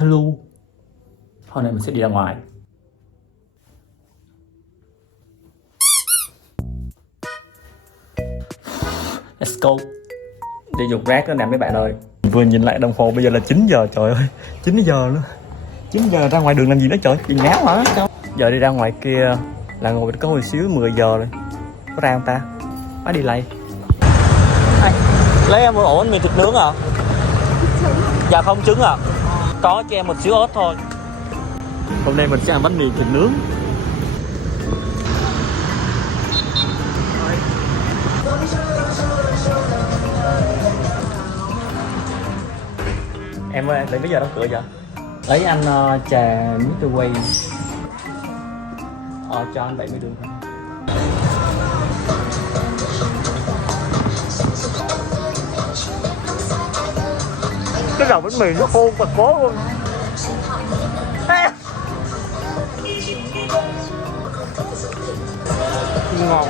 Hello. Hôm nay mình sẽ đi ra ngoài. Let's go. Đi dục rác nữa nè mấy bạn ơi. Vừa nhìn lại đồng hồ bây giờ là 9 giờ, trời ơi. 9 giờ nữa. 9 giờ ra ngoài đường làm gì nữa trời, bị ngáo hả? Giờ đi ra ngoài kia là ngồi có một xíu 10 giờ rồi. Có ra không ta? Phải đi lại. Lấy em một ổ bánh mì thịt nướng à? Dạ không trứng à? Có cho em một xíu ớt thôi. Hôm nay mình sẽ ăn bánh mì thịt nướng. Em ơi, tại bây giờ đóng cửa vậy? Lấy anh trà Mr. Way. Cho anh 70 đường thôi. Cái đầu bánh mì nó khô bật bố luôn. Ngon.